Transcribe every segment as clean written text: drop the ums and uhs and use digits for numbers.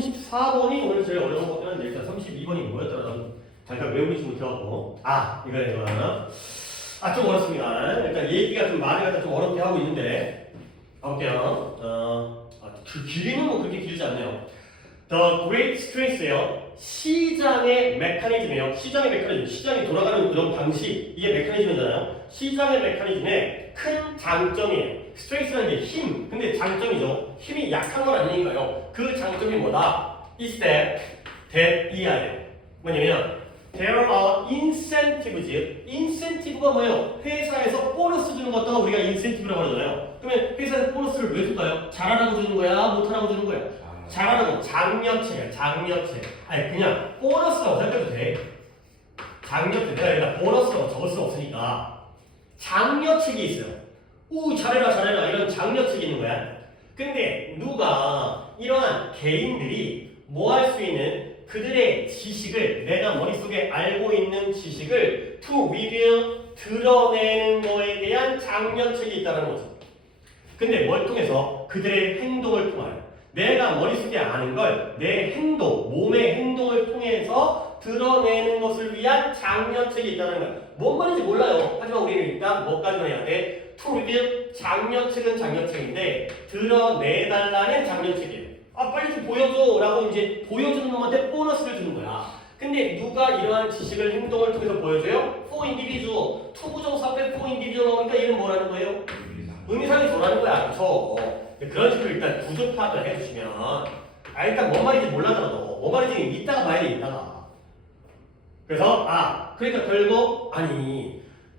34번이 오늘 제일 어려운 것 같긴 한데 일단 32번이 뭐였더라? 잠깐 외우지 못해갖고 이거야. 좀 어렵습니다. 일단 얘기가 좀 말이 갖다 좀 어렵게 하고 있는데 가볼게요. 그 길이는 뭐 그렇게 길지 않네요. The great strength예요. 시장의 메커니즘이에요. 시장의 메커니즘, 시장이 돌아가는 그런 방식, 이게 메커니즘이잖아요. 시장의 메커니즘의 큰 장점이에요. 스트레스라는 게 힘, 근데 장점이죠. 힘이 약한 건 아니니까요. 그 장점이 뭐다? is that 이하예요. 뭐냐면 there are incentives. incentive가 뭐예요? 회사에서 보너스 주는 것도 우리가 incentive라고 하잖아요. 그러면 회사에서 보너스를 왜 줄까요? 잘하라고 주는 거야? 못하라고 주는 거야? 잘하라고. 장려체야. 장려체. 아니 그냥 보너스라고 생각해도 돼. 장려체. 내가 여기다 보너스라고 적을 수 없으니까 장려책이 있어요. 잘해라 이런 장려책이 있는 거야. 근데 누가 이러한 개인들이 뭐 할 수 있는 그들의 지식을, 내가 머릿속에 알고 있는 지식을 to reveal, 드러내는 거에 대한 장려책이 있다는 거죠. 근데 뭘 통해서? 그들의 행동을 통하여. 내가 머릿속에 아는 걸 내 행동, 몸의 행동을 통해서 드러내는 것을 위한 장려책이 있다는 거야. 뭔 말인지 몰라요. 하지만 우리는 일단 뭐까지만 해야 돼? to reveal, 장려책은 장려책인데 드러내달라는 장려책이에요. 빨리 좀 보여줘 라고 이제 보여주는 놈한테 보너스를 주는 거야. 근데 누가 이러한 지식을 행동을 통해서 보여줘요? for individual. 투부정사 앞에 for individual 나오니까 얘는 뭐라는 거예요? 의미상이 뭐라는 거야. 그쵸? 그런 식으로 일단 구조 파악을 해주시면 일단 뭔 말인지 몰라더라도 뭔 말인지 이따가 봐야 돼. 이따가. 그래서 그러니까 결국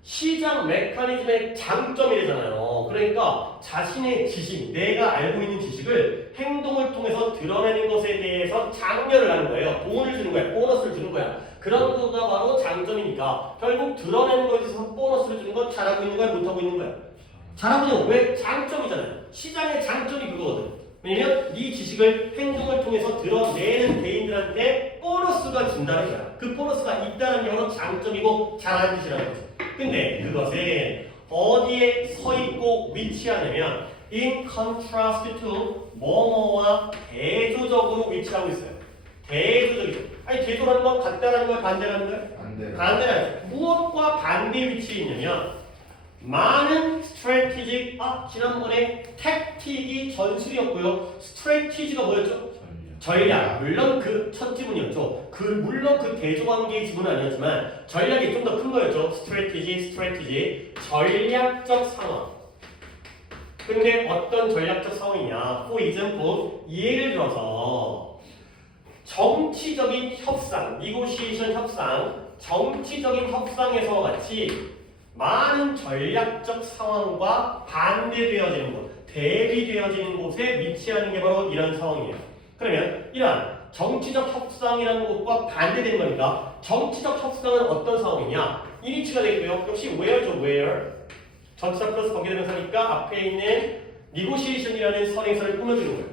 시장 메커니즘의 장점이래잖아요. 그러니까 자신의 지식, 내가 알고 있는 지식을 행동을 통해서 드러내는 것에 대해서 장려를 하는 거예요. 돈을 주는 거야. 보너스를 주는 거야. 그런 거가 바로 장점이니까 결국 드러내는 거에 대해서 보너스를 주는 건 잘하고 있는 거야? 못하고 있는 거야? 잘하고 있는 거야. 왜? 장점이잖아요. 시장의 장점이 그거거든. 왜냐면 네 지식을 행동을 통해서 드러내는 개인들한테 보너스가 준다는 거야. 그 보너스가 있다는 게 바로 장점이고 잘하는 짓이라는 거죠. 근데 그것은 어디에 서 있고 위치하냐면 in contrast to 뭐뭐와 대조적으로 위치하고 있어요. 대조적이죠. 대조라는 건 같다라는 거야? 반대라는 거야? 반대라는 거야. 무엇과 반대 위치에 있냐면 많은 strategic, 지난번에 택틱이 전술이었고요. strategy가 뭐였죠? 전략. 물론 그 첫 지문이었죠. 물론 그 대조관계의 지문은 아니었지만 전략이 좀 더 큰 거였죠. strategy. 전략적 상황. 근데 어떤 전략적 상황이냐? For example, 예를 들어서 정치적인 협상, negotiation 협상, 정치적인 협상에서와 같이 많은 전략적 상황과 반대되어지는 곳, 대비되어지는 곳에 위치하는 게 바로 이런 상황이에요. 그러면 이러한 정치적 협상이라는 것과 반대되는 거니까 정치적 협상은 어떤 상황이냐? 이 위치가 되고요. 역시 where죠, where. 전치사 플러스 관계대명사니까 앞에 있는 negotiation이라는 선행사를 꾸며주는 거예요.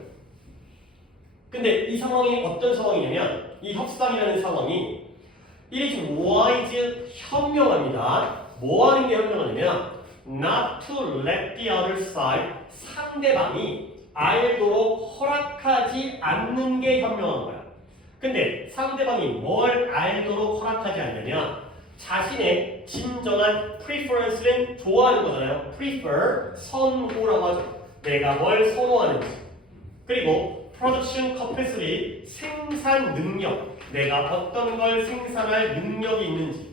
근데 이 상황이 어떤 상황이냐면 이 협상이라는 상황이 it is wise, 현명합니다. 뭐 하는 게 현명하냐면 not to let the other side, 상대방이 알도록 허락하지 않는 게 현명한 거야. 근데 상대방이 뭘 알도록 허락하지 않냐면 자신의 진정한 preference는 좋아하는 거잖아요. prefer, 선호라고 하죠. 내가 뭘 선호하는지. 그리고 production capacity, 생산 능력. 내가 어떤 걸 생산할 능력이 있는지.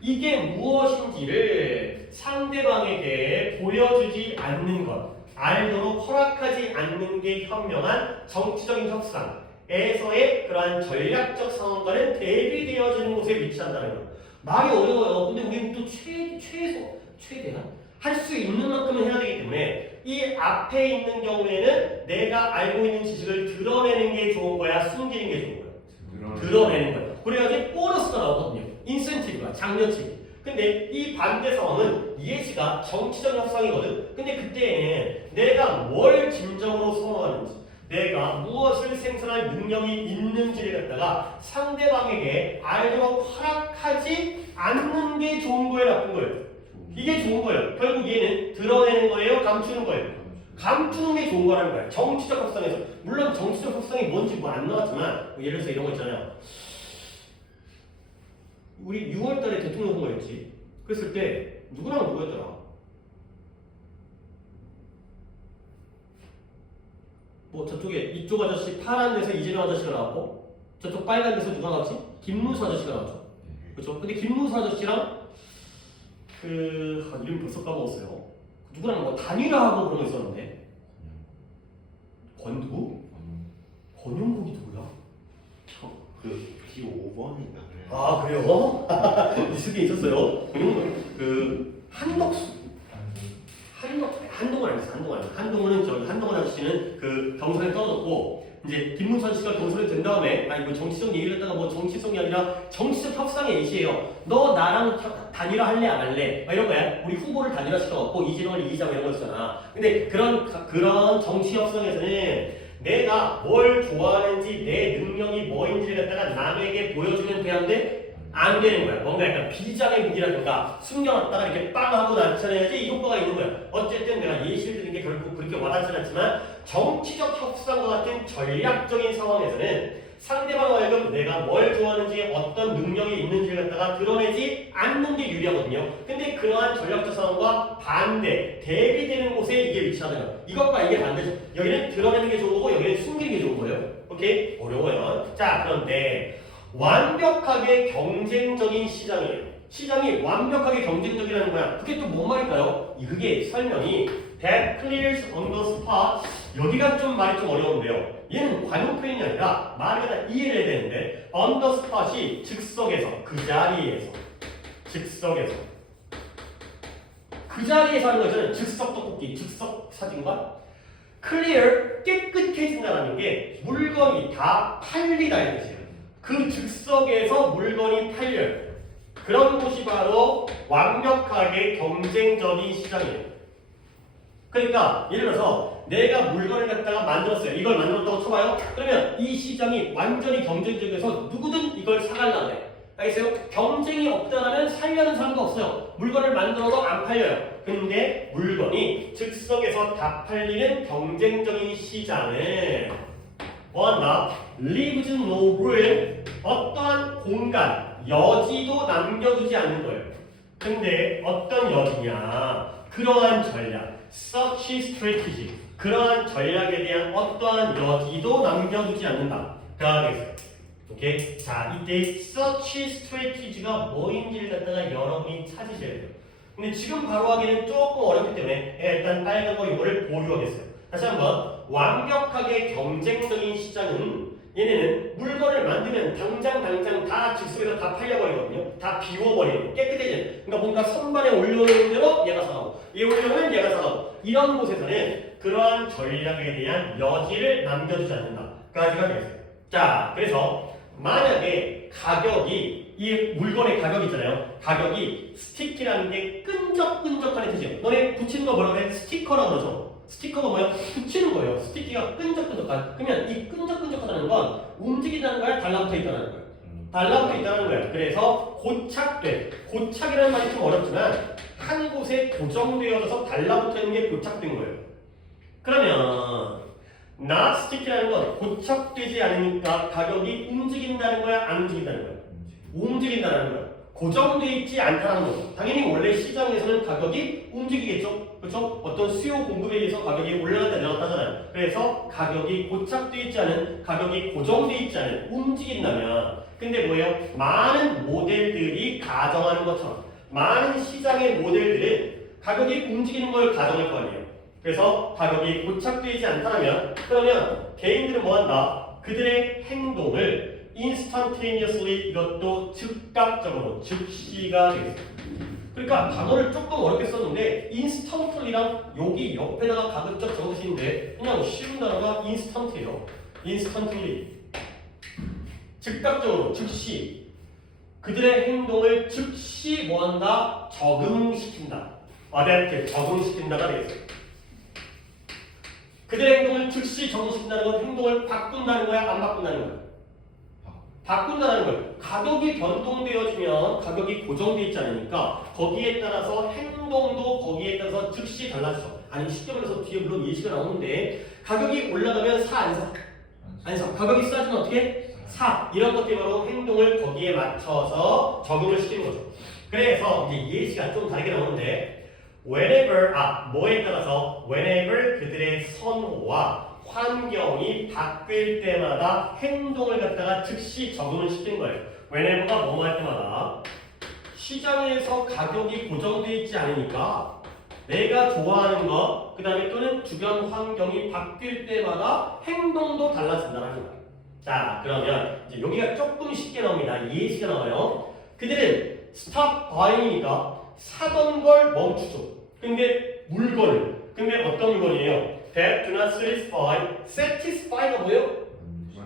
이게 무엇인지를 상대방에게 보여주지 않는 것, 알도록 허락하지 않는 게 현명한 정치적인 협상에서의 그러한 전략적 상황과는 대비되어지는 곳에 위치한다는 거예요. 말이 어려워요. 근데 우리는 또 최대한 할 수 있는 만큼은 해야 되기 때문에 이 앞에 있는 경우에는 내가 알고 있는 지식을 드러내는 게 좋은 거야? 숨기는 게 좋은 거야? 드러내는 거야. 그래야지 보너스가 나오거든요. 인센티브가, 장려치. 근데 이 반대 상황은 예시가 정치적 협상이거든. 근데 그때에는 내가 뭘 진정으로 선호하는지, 내가 무엇을 생산할 능력이 있는지를 갖다가 상대방에게 알도록 허락하지 않는 게 좋은 거예요, 나쁜 거예요? 이게 좋은 거예요. 결국 얘는 드러내는 거예요, 감추는 거예요? 감추는 게 좋은 거라는 거야. 정치적 협상에서. 물론 정치적 협상이 뭔지 뭐 안 나왔지만 예를 들어서 이런 거 있잖아요. 우리 6월 달에 대통령 선거였지. 그랬을 때 누구랑 누구였더라? 뭐 저쪽에 이쪽 아저씨 파란 데서 이재명 아저씨가 나왔고 저쪽 빨간 데서 누가 나왔지? 김무수 아저씨가 나왔죠. 그렇죠? 근데 김무수 아저씨랑 이름 벌써 까먹었어요. 누구랑 뭐 단일화하고 그런 거 있었는데 누구? 권영국이 누구야? 그 B5번인가 그래요. 아 그래요? 있을 게 있었어요. 한동훈은 한동훈 아저씨는 그 경선에 떨어졌고 이제 김문선 씨가 경선에 된 다음에 이거 정치적 얘기를 했다가 뭐 정치성이 아니라 정치적 협상의 예시예요. 너 나랑 단일화 할래 안 할래? 막 이런 거야. 우리 후보를 단일화 시켜갖고 이재명을 이기자 이런 거였잖아. 근데 그런 정치 협상에서는 내가 뭘 좋아하는지 내 능력이 뭐인지를 갖다가 남에게 보여주면 돼야인데 안 되는 거야. 뭔가 약간 비장의 무기라든가 숨겨놨다가 이렇게 빵 하고 나타내야지 이 효과가 있는 거야. 어쨌든 내가 예시를 드린 게 결국 그렇게 와닿지 않지만 정치적 협상과 같은 전략적인 상황에서는 상대방 하여금 내가 뭘 좋아하는지 어떤 능력이 있는지를 갖다가 드러내지 않는 게 유리하거든요. 근데 그러한 전략적 상황과 반대, 대비되는 곳에 이게 위치하는 거야. 이것과 이게 반대죠. 여기는 드러내는 게 좋은 거고 여기는 숨기는 게 좋은 거예요. 오케이? 어려워요. 자, 그런데 완벽하게 경쟁적인 시장이에요. 시장이 완벽하게 경쟁적이라는 거야. 그게 또 뭔 말일까요? 그게 설명이 that clears on the spot. 여기가 좀 말이 좀 어려운데요. 얘는 관용 표현이 아니라 말을 다 이해를 해야 되는데 on the spot이 즉석에서, 그 자리에서, 즉석에서, 그 자리에서 하는 거잖아요. 즉석 떡볶이, 즉석 사진관. clear, 깨끗해진다는 게 물건이 다 팔리다 이 뜻이에요. 그 즉석에서 물건이 팔려요. 그런 곳이 바로 완벽하게 경쟁적인 시장이에요. 그러니까 예를 들어서 내가 물건을 갖다가 만들었어요. 이걸 만들었다고 쳐봐요. 그러면 이 시장이 완전히 경쟁적이어서 누구든 이걸 사갈라 해. 알겠어요? 경쟁이 없다면 살려는 사람도 없어요. 물건을 만들어도 안 팔려요. 근데 물건이 즉석에서 다 팔리는 경쟁적인 시장은 뭐한다? Leaves no room, 어떠한 공간, 여지도 남겨두지 않는 거예요. 근데 어떤 여지냐? 그러한 전략, such strategy, 그러한 전략에 대한 어떠한 여지도 남겨두지 않는다. 되겠어요. 오케이? 자, 이때 such strategy가 뭐인지를 갖다가 여러분이 찾으셔야 돼요. 근데 지금 바로 하기는 조금 어렵기 때문에 일단 빨간 거 이거를 보류하겠어요. 다시 한번, 완벽하게 경쟁적인 시장은 얘네는 물건을 만들면 당장 다 즉석에서 다 팔려버리거든요. 다 비워버리고 깨끗해지는. 그러니까 뭔가 선반에 올려놓은 대로 얘가 사가고 얘 올려놓으면 얘가 사가고 이런 곳에서는 그러한 전략에 대한 여지를 남겨두지 않는다. 까지가 되겠어요. 자, 그래서 만약에 가격이 이 물건의 가격 있잖아요. 가격이 스티키라는 게 끈적끈적하는 뜻이에요. 너네 붙이는 거 뭐라고 해? 스티커라고 그러죠. 스티커가 뭐야? 붙이는 거예요. 스티키가 끈적끈적한. 그러면 이 끈적끈적하다는 건 움직인다는 거야? 달라붙어 있다는 거야? 달라붙어 있다는 거야. 그래서 고착돼. 고착이라는 말이 좀 어렵지만 한 곳에 고정되어져서 달라붙어 있는 게 고착된 거예요. 그러면 not sticky라는 건 고착되지 않으니까 가격이 움직인다는 거야? 안 움직인다는 거야? 움직인다는 거야. 고정되어 있지 않다는 거죠. 당연히 원래 시장에서는 가격이 움직이겠죠. 그렇죠? 어떤 수요 공급에 의해서 가격이 올라갔다 내려갔다 하잖아요. 그래서 가격이 고착되어 있지 않은, 가격이 고정되어 있지 않은, 움직인다면 근데 뭐예요? 많은 모델들이 가정하는 것처럼 많은 시장의 모델들은 가격이 움직이는 걸 가정할 거 아니에요. 그래서 가격이 고착되지 않다면 그러면 개인들은 뭐한다? 그들의 행동을 instantaneously, 이것도 즉각적으로, 즉시가 되겠습니다. 그러니까 단어를 조금 어렵게 썼는데 instantly랑 여기 옆에다가 가급적 적으시는데 그냥 쉬운 단어가 instant예요. instantly, 즉각적으로, 즉시 그들의 행동을 즉시 뭐한다? 적응시킨다. adapt, 적응시킨다가 되겠어요. 그들의 행동을 즉시 적응시킨다는 건 행동을 바꾼다는 거야? 안 바꾼다는 거야? 바꾼다는 거예요. 가격이 변동되어지면 가격이 고정되어 있지 않으니까 거기에 따라서 행동도 거기에 따라서 즉시 달라지죠. 아니 쉽게 말해서 뒤에 물론 예시가 나오는데 가격이 올라가면 사 안 사? 안 사. 가격이 싸지면 어떻게? 사. 이런 것들이 바로 행동을 거기에 맞춰서 적응을 시키는 거죠. 그래서 이제 예시가 좀 다르게 나오는데 whenever 뭐에 따라서 whenever 그들의 선호와 환경이 바뀔 때마다 행동을 갖다가 즉시 적응을 시키는 거예요. whenever가 뭐뭐 할 때마다 시장에서 가격이 고정되어 있지 않으니까 내가 좋아하는 거, 그 다음에 또는 주변 환경이 바뀔 때마다 행동도 달라진다는 거예요. 자, 그러면 이제 여기가 조금 쉽게 나옵니다. 예시가 나와요. 그들은 stop buying이니까 사던 걸 멈추죠. 근데 물건을, 근데 어떤 물건이에요? That do not satisfy. satisfy가 뭐예요?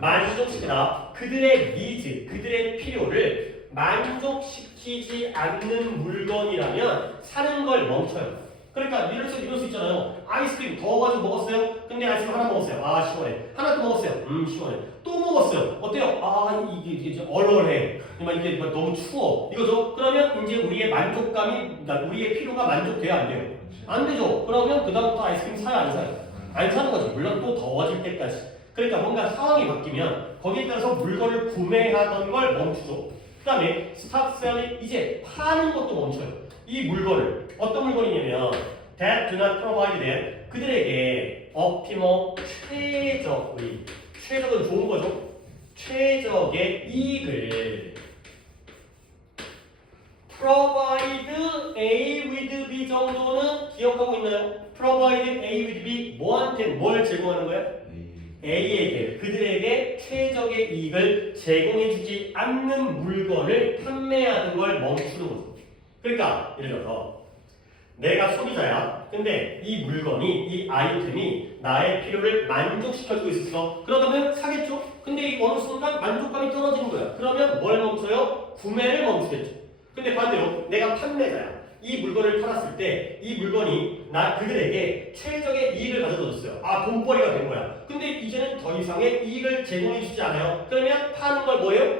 만족시키다. 그들의 needs, 그들의 필요를 만족시키지 않는 물건이라면 사는 걸 멈춰요. 그러니까 예를 들어서 이럴 수 있잖아요. 아이스크림 더워가지고 먹었어요. 근데 아이스크림 하나 먹었어요. 아 시원해. 하나 또 먹었어요. 시원해. 또 먹었어요. 어때요? 아 이게 얼얼해. 이게 너무 추워. 이거죠? 그러면 이제 우리의 만족감이, 우리의 필요가 만족돼야 안 돼요? 안 되죠. 그러면 그 다음부터 아이스크림 사요 안 사요? 안 사는 거지. 물론 또 더워질 때까지. 그러니까 뭔가 상황이 바뀌면 거기에 따라서 물건을 구매하던 걸 멈추죠. 그 다음에 stop selling, 이제 파는 것도 멈춰요. 이 물건을, 어떤 물건이냐면 that do not provide them, 그들에게 optimal, 최적은 좋은 거죠. 최적의 이익을 provide A with B 정도는 기억하고 있나요? provide A with B, 뭐한테 뭘 제공하는 거야? A에게, 그들에게 최적의 이익을 제공해주지 않는 물건을 판매하는 걸 멈추는 거죠. 그러니까 예를 들어서 내가 소비자야. 근데 이 물건이, 이 아이템이 나의 필요를 만족시켜주고 있었어. 그러다면 사겠죠? 근데 이 어느 순간 만족감이 떨어지는 거야. 그러면 뭘 멈춰요? 구매를 멈추겠죠. 근데 반대로 내가 판매자야. 이 물건을 팔았을 때 이 물건이 그들에게 최적의 이익을 가져다 줬어요. 돈벌이가 된 거야. 근데 이제는 더 이상의 이익을 제공해 주지 않아요. 그러면 파는 걸 뭐예요?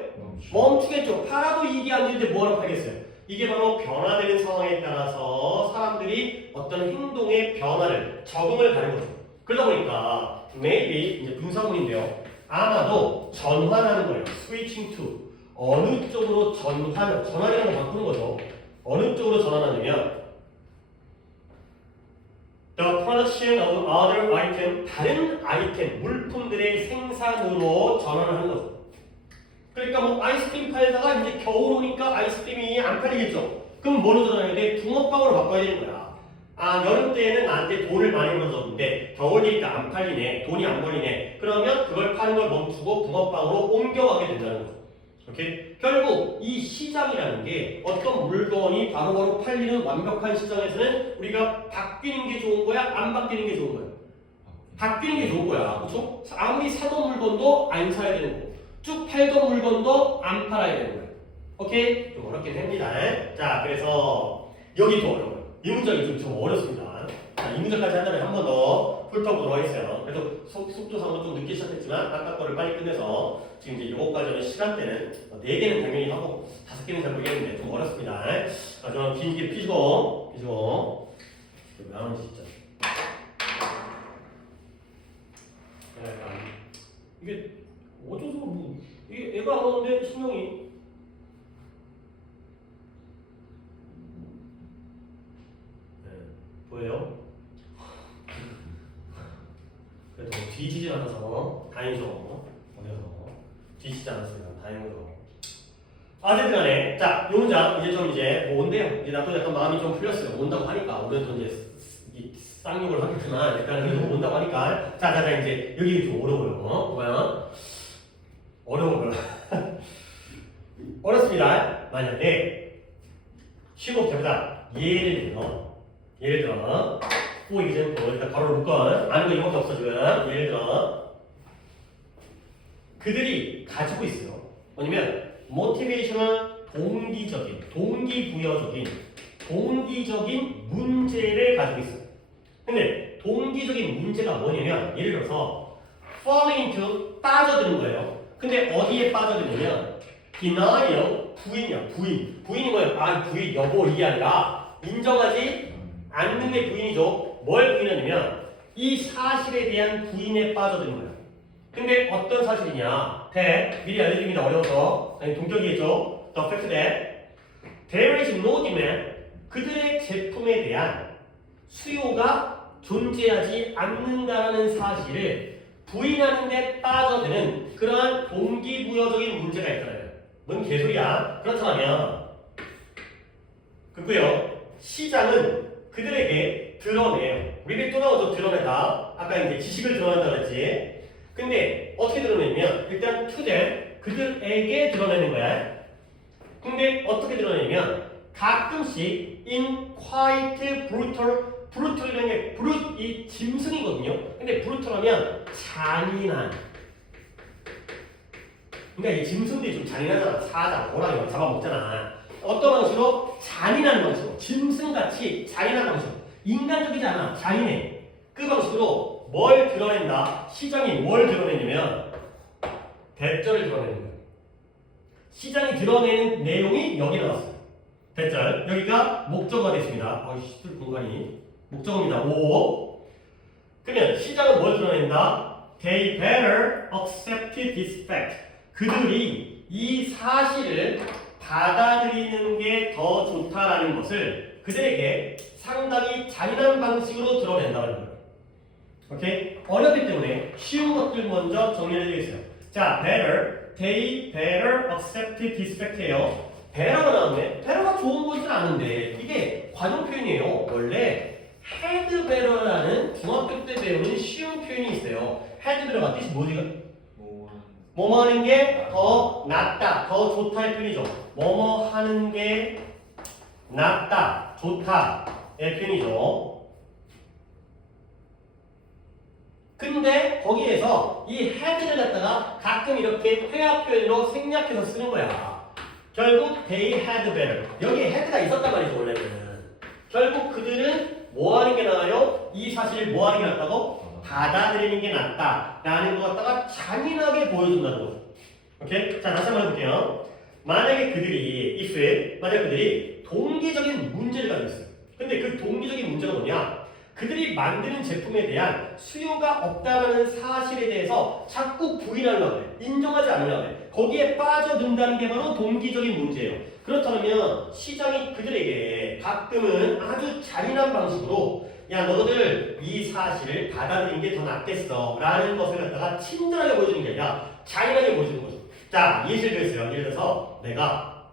멈추겠죠. 팔아도 이익이 안 되는데 뭐하러 팔겠어요? 이게 바로 변화되는 상황에 따라서 사람들이 어떤 행동의 변화를, 적응을 가는 거죠. 그러다 보니까 maybe, 이제 분사문인데요. 아마도 전환하는 거예요. switching to. 어느 쪽으로 전환이라는 걸 바꾸는 거죠. 어느 쪽으로 전환하냐면 the production of other item, 다른 아이템, 물품들의 생산으로 전환을 하는 거죠. 그러니까 뭐 아이스크림 팔다가 이제 겨울 오니까 아이스크림이 안 팔리겠죠. 그럼 뭐로 전환해야 돼? 붕어빵으로 바꿔야 되는 거야. 여름 때에는 나한테 돈을 많이 벌어줬는데 겨울 되니까 안 팔리네, 돈이 안 벌리네. 그러면 그걸 파는 걸 멈추고 붕어빵으로 옮겨가게 된다는 거죠. 오케이? 결국 이 시장이라는 게 어떤 물건이 바로바로 팔리는 완벽한 시장에서는 우리가 바뀌는 게 좋은 거야? 안 바뀌는 게 좋은 거야? 바뀌는 게 좋은 거야. 그렇죠? 아무리 사던 물건도 안 사야 되는 거고 쭉 팔던 물건도 안 팔아야 되는 거예요. 오케이? 좀 어렵긴 합니다. 자, 그래서 여기도 어려워요. 이 문장이 좀 어렵습니다. 자, 이 문장까지 한다면 한 번 더 훑어보도록 하겠어요. 그래도 속도상으로 좀 늦게 시작했지만 아까 거를 빨리 끝내서 지금 이제 요거까지 하는 시간대는 4개는 당연히 하고 5개는 잘 모르겠는데 좀 어렵습니다. 좀 길게 피시고 왜안 진짜. 이게 어쩌서 이게 애가 안 오는데 신경이 보여요? 그래도 뒤지지 않아서 다행이죠. 어려서 뒤지지 않았으면 다행이죠. 어쨌든 간에 자, 요 문장 이제 온대요. 이제 나도 약간 마음이 좀 풀렸어요. 온다고 하니까 오늘 또 이제 쌍욕을 하겠구나. 약간 그래도 온다고 하니까 자 이제 여기 좀 어려워요. 뭐야? 어려워요. 어렵습니다. 만약에 쉬고 해보자. 예를 들어 for example, 일단 바로 묶어. 아는 거 이거밖에 없어 지금. 예를 들어 그들이 가지고 있어요. 뭐냐면 motivational, 동기적인 문제를 가지고 있어요. 근데 동기적인 문제가 뭐냐면 예를 들어서 falling into, 빠져드는 거예요. 근데 어디에 빠져드냐면 denial, 부인이 뭐예요? 부인 여보 이게 아니라 인정하지 않는 게 부인이죠. 뭘 부인하냐면 이 사실에 대한 부인에 빠져드는 거야. 근데 어떤 사실이냐? 미리 알려드립니다. 어려워서. 아니 동격이겠죠. The fact that there is no demand. 그들의 제품에 대한 수요가 존재하지 않는다는 사실을 부인하는 데 빠져드는 그러한 동기부여적인 문제가 있잖아요. 뭔 개소리야? 그렇다면 그고요. 시장은 그들에게 드러내요. 우리 또 나오죠. 드러내다. 아까 이제 지식을 드러낸다 그랬지. 근데 어떻게 드러내냐면 일단 투대 그들에게 드러내는 거야. 근데 어떻게 드러내냐면 가끔씩 in quite brutal이라는 게 brute 이 짐승이거든요. 근데 brutal하면 잔인한. 그러니까 이 짐승들이 좀 잔인하잖아. 사자, 호랑이 잡아먹잖아. 어떤 방식으로? 잔인한 방식으로. 짐승같이 잔인한 방식으로. 인간적이지 않아. 잔인해. 그 방식으로 뭘 드러낸다? 시장이 뭘 드러내냐면 대절을 드러내는 거예요. 시장이 드러내는 내용이 여기 나왔어요. 대절. 여기가 목적어가 됐습니다. 어이씨, 공간이. 목적어입니다. 오. 그러면 시장은 뭘 드러낸다? They better accept this fact. 그들이 이 사실을 받아들이는 게 더 좋다라는 것을 그들에게 상당히 잔인한 방식으로 드러낸다는 거예요. 오케이? 어렵기 때문에 쉬운 것들 먼저 정리해 드리겠어요. 자, they better accept this fact예요. better가 나왔네. better가 좋은 것은 아는데 이게 관용 표현이에요. 원래 had better라는 중학교 때 배우는 쉬운 표현이 있어요. had better가 뜻이 뭐지? 뭐뭐 하는 게 더 낫다, 더 좋다의 표현이죠. 뭐뭐 하는 게 낫다, 좋다의 표현이죠. 근데 거기에서 이 had를 갖다가 가끔 이렇게 회화 표현으로 생략해서 쓰는 거야. 결국 they had better. 여기에 had가 있었단 말이죠, 원래는. 결국 그들은 뭐 하는 게 나아요? 이 사실을 뭐 하는 게 낫다고? 받아들이는 게 낫다라는 것 갖다가 잔인하게 보여준다는 거죠. 오케이? 자, 다시 한번 해볼게요. 만약에 그들이 동기적인 문제를 가지고 있어요. 근데 그 동기적인 문제가 뭐냐? 그들이 만드는 제품에 대한 수요가 없다는 사실에 대해서 자꾸 부인하려고 해. 인정하지 않으려고 해. 거기에 빠져든다는 게 바로 동기적인 문제예요. 그렇다면 시장이 그들에게 가끔은 아주 잔인한 방식으로 야, 너희들 이 사실을 받아들이는 게 더 낫겠어 라는 것을 갖다가 친절하게 보여주는 게 아니라 잔인하게 보여주는 거죠. 자, 예시를 들었어요. 예를 들어서 내가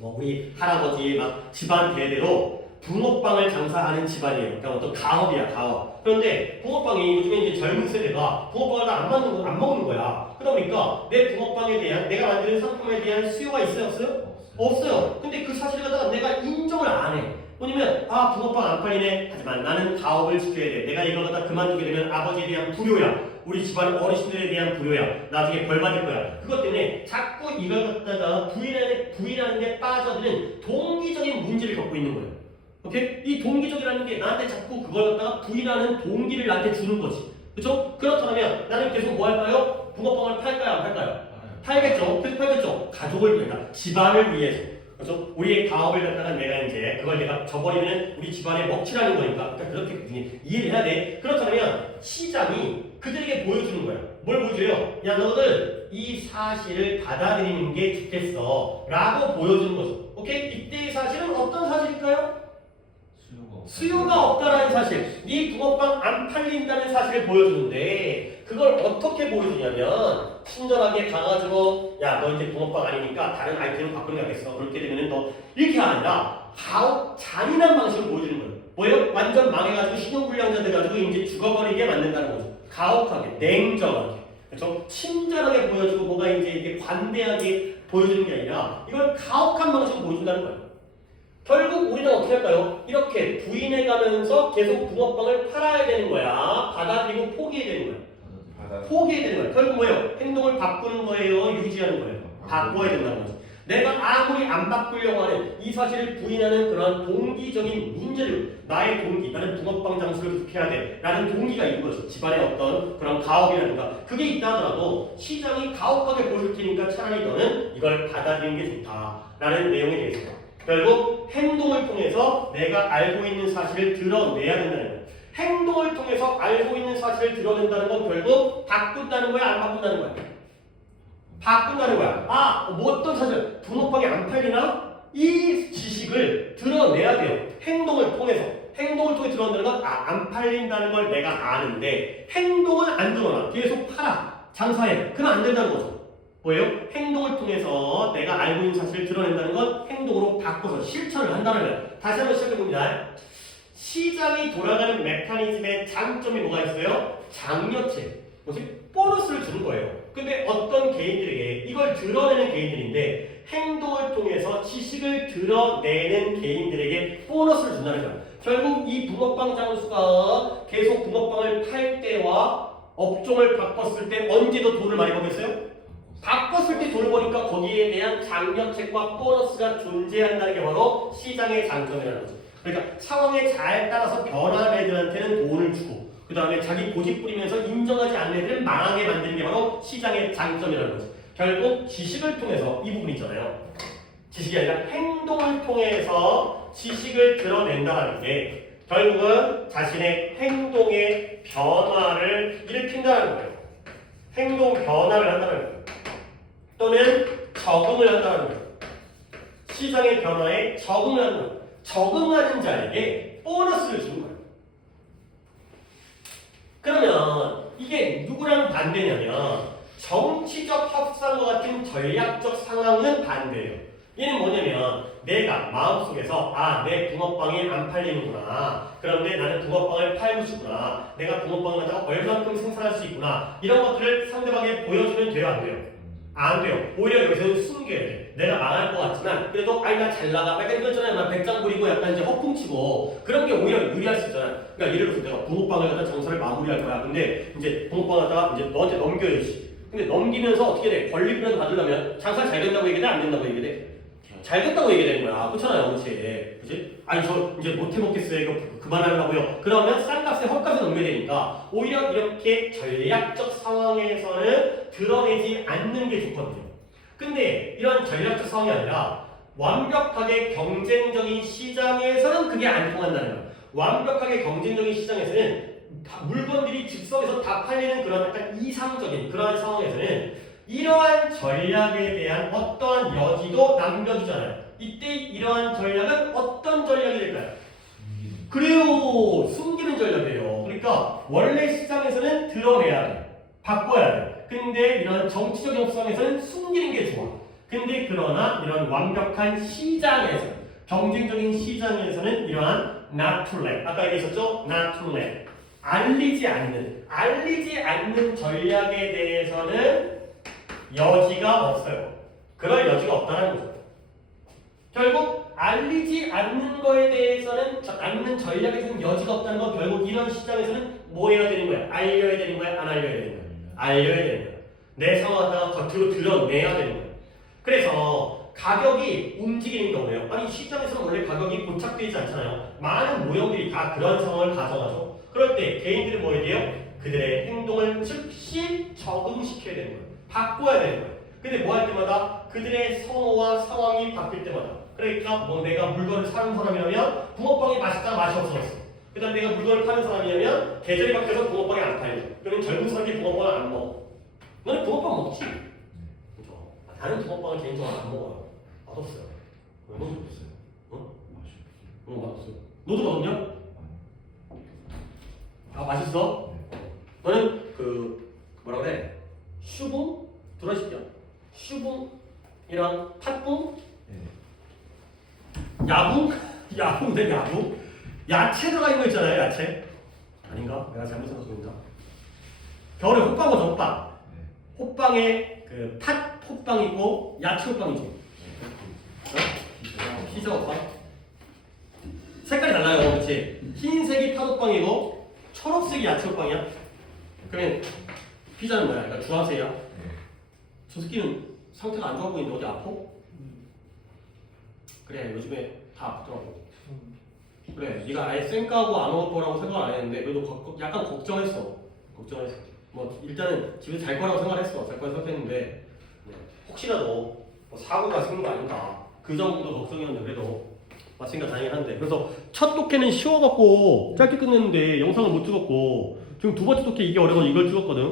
우리 할아버지 막 집안 대대로 붕어빵을 장사하는 집안이에요. 그러니까 어떤 가업이야, 가업. 그런데 붕어빵이 요즘에 이제 젊은 세대가 붕어빵을 안 먹는 거야. 그러다 보니까 내 붕어빵에 대한, 내가 만드는 상품에 대한 수요가 있어요, 없어요? 없어요. 근데 그 사실을 갖다가 내가 인정을 안 해. 뭐냐면, 붕어빵 안 팔리네. 하지만 나는 가업을 지켜야 돼. 내가 이걸 갖다 그만두게 되면 아버지에 대한 불효야. 우리 집안 어르신들에 대한 불효야. 나중에 벌 받을 거야. 그것 때문에 자꾸 이걸 갖다가 부인하는 데 빠져드는 동기적인 문제를 겪고 있는 거예요. 오케이? 이 동기적이라는 게 나한테 자꾸 그걸 갖다가 부인하는 동기를 나한테 주는 거지. 그렇죠? 그렇다면 나는 계속 뭐 할까요? 붕어빵을 팔까요? 안 팔까요? 팔겠죠. 계속 팔겠죠. 가족을 위해서, 집안을 위해서. 그래서 우리의 가업을 갖다가 그걸 내가 저버리면 우리 집안에 먹칠하는 거니까. 그러니까 그렇게 이해를 해야 돼. 그렇다면 시장이 그들에게 보여주는 거야. 뭘 보여줘요? 야, 너들 이 사실을 받아들이는 게 좋겠어 라고 보여주는 거죠. 오케이? 이때의 사실은 어떤 사실일까요? 수요가 없다라는 사실. 네 붕어빵 안 팔린다는 사실을 보여주는데 그걸 어떻게 보여주냐면 친절하게 가가지고 야, 너 이제 붕어빵 아니니까 다른 아이템을 바꾸는 게 알겠어. 그렇게 되면 너 이렇게 아니라 가혹 잔인한 방식으로 보여주는 거예요. 뭐예요? 완전 망해가지고 신용불량자 돼가지고 이제 죽어버리게 만든다는 거죠. 가혹하게, 냉정하게, 그렇죠? 친절하게 보여주고 뭔가 이제 이게 관대하게 보여주는 게 아니라 이걸 가혹한 방식으로 보여준다는 거예요. 결국 우리는 어떻게 할까요? 이렇게 부인해가면서 계속 붕어빵을 팔아야 되는 거야. 받아들이고 포기해야 되는 거야. 포기해야 되는 거야. 결국 뭐예요? 행동을 바꾸는 거예요? 유지하는 거예요? 바꿔야 된다는 거죠. 내가 아무리 안 바꾸려고 하는 이 사실을 부인하는 그런 동기적인 문제를 나의 동기, 나는 붕어빵 장수를 해야 돼 라는 동기가 있는 거죠. 집안에 어떤 그런 가혹이라든가 그게 있다 하더라도 시장이 가혹하게 보여줄 테니까 차라리 너는 이걸 받아들이는 게 좋다 라는 내용이 되겠습니다. 결국 행동을 통해서 내가 알고 있는 사실을 드러내야 된다는 거예요. 행동을 통해서 알고 있는 사실을 드러낸다는 건 결국 바꾼다는 거야, 안 바꾼다는 거야? 바꾼다는 거야. 아, 뭐 어떤 사실, 붕어빵이 안 팔리나? 이 지식을 드러내야 돼요. 행동을 통해서. 행동을 통해 드러낸다는 건 안 팔린다는 걸 내가 아는데 행동은 안 드러나. 계속 팔아. 장사해. 그러면 안 된다는 거죠. 뭐예요? 행동을 통해서 내가 알고 있는 사실을 드러낸다는 건 행동으로 바꿔서 실천을 한다는 거예요. 다시 한번 시작해봅니다. 시장이 돌아가는 메커니즘의 장점이 뭐가 있어요? 장려체. 뭐지? 보너스를 주는 거예요. 근데 어떤 개인들에게 이걸 드러내는 개인들인데 행동을 통해서 지식을 드러내는 개인들에게 보너스를 준다는 거예요. 결국 이 붕어빵 장수가 계속 붕어빵을 팔 때와 업종을 바꿨을 때 언제 더 돈을 많이 벌겠어요? 바꿨을 때 돈을 버니까 거기에 대한 장려책과 보너스가 존재한다는 게 바로 시장의 장점이라는 거죠. 그러니까 상황에 잘 따라서 변화한 애들한테는 돈을 주고 그 다음에 자기 고집 부리면서 인정하지 않는 애들을 망하게 만드는 게 바로 시장의 장점이라는 거죠. 결국 지식을 통해서 이 부분 있잖아요. 지식이 아니라 행동을 통해서 지식을 드러낸다는 게 결국은 자신의 행동의 변화를 일으킨다는 거예요. 행동 변화를 한다는 거예요. 또는 적응을 한다는 거예요. 시장의 변화에 적응을 하는 거예요. 적응하는 자에게 보너스를 주는 거예요. 그러면 이게 누구랑 반대냐면 정치적 협상과 같은 전략적 상황은 반대예요. 얘는 뭐냐면 내가 마음속에서 내 붕어빵이 안 팔리는구나. 그런데 나는 붕어빵을 팔고 싶구나. 내가 붕어빵을 갖다가 얼마만큼 생산할 수 있구나. 이런 것들을 상대방에 보여주면 돼요, 안 돼요? 안 돼요. 오히려 여기서는 숨겨야 돼. 내가 망할 것 같지만 그래도 나 잘 나가. 약간 이거 있잖아요. 나 백장 부리고 약간 이제 허풍치고 그런 게 오히려 유리할 수 있잖아요. 그러니까 예를 들어서 내가 붕어빵을 갖다 장사를 마무리할 거야. 근데 이제 붕어빵을 갖다가 이제 너한테 넘겨야지. 근데 넘기면서 어떻게 돼? 권리금이라도 받으려면 장사 잘 된다고 얘기해? 안 된다고 얘기해? 잘 됐다고 얘기되는 거야. 그렇잖아요, 그렇지? 그렇지? 아니 저 이제 못 해먹겠어요. 이거 그만하려고요. 그러면 싼 값에 헐값에 넘겨야 되니까 오히려 이렇게 전략적 상황에서는 드러내지 않는 게 좋거든요. 근데 이런 전략적 상황이 아니라 완벽하게 경쟁적인 시장에서는 그게 안 통한다는 거야. 완벽하게 경쟁적인 시장에서는 물건들이 즉석에서 다 팔리는 그런 약간 이상적인 그런 상황에서는 이러한 전략에 대한 어떠한 여지도 남겨주잖아요. 이때 이러한 전략은 어떤 전략이 될까요? 그래요. 숨기는 전략이에요. 그러니까 원래 시장에서는 드러내야 돼. 바꿔야 돼. 근데 이런 정치적 협상에서는 숨기는 게 좋아. 근데 그러나 이런 완벽한 시장에서 경쟁적인 시장에서는 이러한 not to let 아까 얘기했었죠? not to let 알리지 않는 전략에 대해서는 여지가 없어요. 그럴 여지가 없다는 거죠. 결국 알리지 않는 거에 대해서는 않는 전략에 대해서는 여지가 없다는 건 결국 이런 시장에서는 뭐 해야 되는 거야? 알려야 되는 거야? 안 알려야 되는 거야? 알려야 되는 거야. 내 상황을 갖다가 겉으로 드러내야 되는 거야. 그래서 가격이 움직이는 경우에요. 아니 시장에서는 원래 가격이 고착되지 않잖아요. 많은 모형들이 다 그런 상황을 가정하죠. 그럴 때 개인들은 뭐 해야 돼요? 그들의 행동을 즉시 적응시켜야 되는 거예요. 바꿔야 되는 거예요. 근데 뭐 할 때마다 그들의 선호와 상황이 바뀔 때마다 그러니까 뭐 내가 물건을 사는 사람이라면 붕어빵이 맛있다 맛이 없어졌어. 그 다음 내가 물건을 파는 사람이라면 계절이 바뀌어서 붕어빵이 안 팔려. 그러면 젊은 사람들이 붕어빵을 안 먹어. 너는 붕어빵 먹지? 그죠? 나는 붕어빵을 개인적으로 안 먹어요. 맛없어요. 왜 맛없어요? 어? 맛없어요. 너도 맛없냐? 맛있어? 너는 뭐라 그래? 슈붕? 들어보십시오. 슈붕이랑 팥붕? 야붕? 야붕인데 야붕? 야채 들어가 있는 거 있잖아요, 야채. 아닌가? 내가 잘못 생각했습니다. 겨울에 호빵 거죠, 호빵. 호빵에 팥 호빵 있고 야채 호빵이지. 피자 호빵. 색깔이 달라요, 그렇지? 흰색이 팥 호빵이고 초록색이 야채 호빵이야. 그러면 피자는 뭐야? 그러니까 주황색이야. 저 새끼는 상태가 안 좋아 보이는데 어디 아파? 그래, 요즘에 다 아프더라고. 그래, 네가 아예 쌩까고 안 올 거라고 생각을 안 했는데 그래도 약간 걱정했어. 뭐 일단은 집에서 잘 거라고 생각했어. 잘 거라고 생각했는데 혹시라도 뭐 사고가 생긴 거 아닌가 그 정도 걱정이었는데 그래도 맞으니까 다행이긴 한데. 그래서 첫 독해는 쉬워갖고 짧게 끝냈는데 영상을 못 찍었고 지금 두 번째 독해 이게 어려서 이걸 찍었거든.